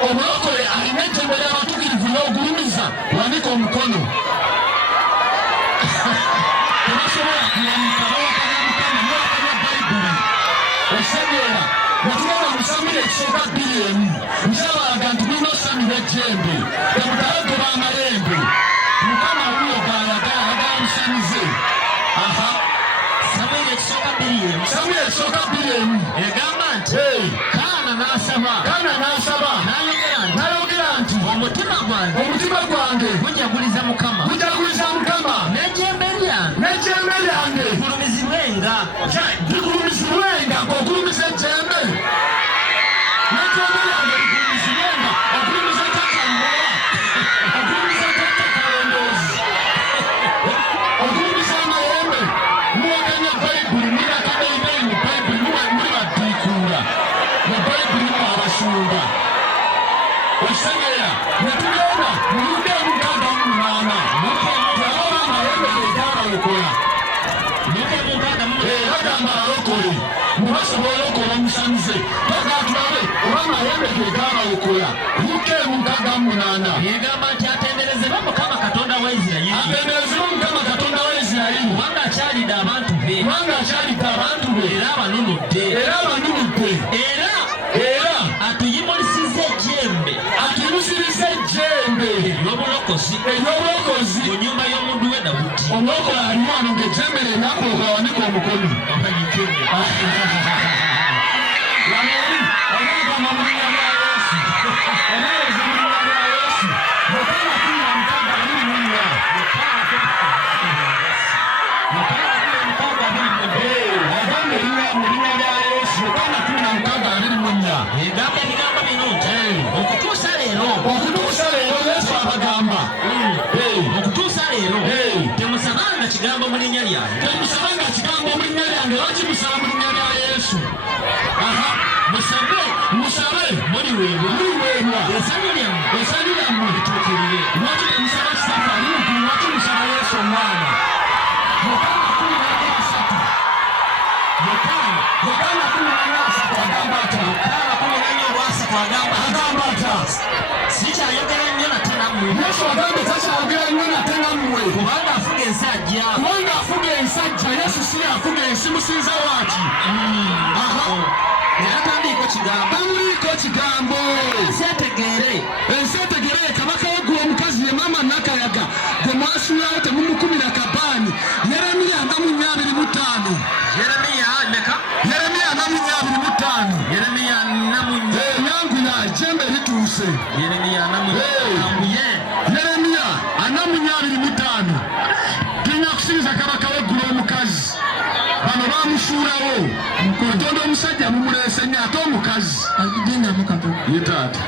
Omulokole alina ettembera abatukirivu n'ogulumiza waniko omukono. Tebasobola kuwanika bawakanya Mukama n'owakanya Bayibuli. Osegeera bwetugenda musamira ekisooka 2 billion nkyabalaga nti mulina osamira ejjembe temutalagoba amalembe. Mukama wuyo g'ayagala musamize. Samira ekisooka 2 billion. Samira ekisooka 2 billion egamba nti kaana n'asaba n'ayogera nti omutima gwange gujaguliza Mukama n'ejjembe lyange ligulumizibwenga ng'ogulumiza ejjembe n'ejjembe lyange ligulumizibwenga ogulumiza tatambola ogulumiza takalondoozi ogulumiza amayembe muwakanya Bayibuli mulakabeebeyi mu Bayibuli muli baddiikuula mu Bayibuli mu Abasumba. Osegeera netugenda mulude omukaaga omunaana twalaba amayembe gegaabawokola bagamba alokole mubasobola okola omusamize bagatulabe oba amayembe gegaabawokola luka 6:8 yegamba nti atenderezebwa Mukama Katonda wa Isirayiri kubanga akyalidde abantu be era abanunudde era atuyimulisiza ejjembe ery'obulokozi mu nnyumba y'omuddu we Dawudi. Omulokole ali wano ng'ejjembe lyenakuloka wanika omukono olagamba mu linnya lya Yesu oneereza mu linnya lya Yesu Yokaana 16:24 agamba mu linnya lya Yesu Yokaana 16:24 egamba ebigambo bino okutuusa leero Yesu abagamba okutuusa leero temusabanga kigambo mu linnya lyange lwaki musaba mu linnya lya Yesu? Musabe muliweebwa essanyu lyammwe lituukirire. Lwaki temusaba Safari mukulu? Lwaki musaba Yesu omwana? Yokaana 14:3 agamba ata sikyayogera nnyo nate nammwe. Yesu agambe takyayogera nnyo nate nammwe kubanga afuga ensajja. Yesu si afuga ensi, musinza waaki? Era tandiiko kigambo ensi etegeere kabaka waggulu omukazi ye maama Nakayaga gwe mwasuulawo temumukumira kabaani. Yeremiya 4:25 yanguya ejjembe lituuse. Yeremiya 4:25 tulina kusinza kabaka waggulu omukazi. Bano bamusuulawo Katonda omusajja mumuleese nnyo ate omukazi agenda mukatono ye taata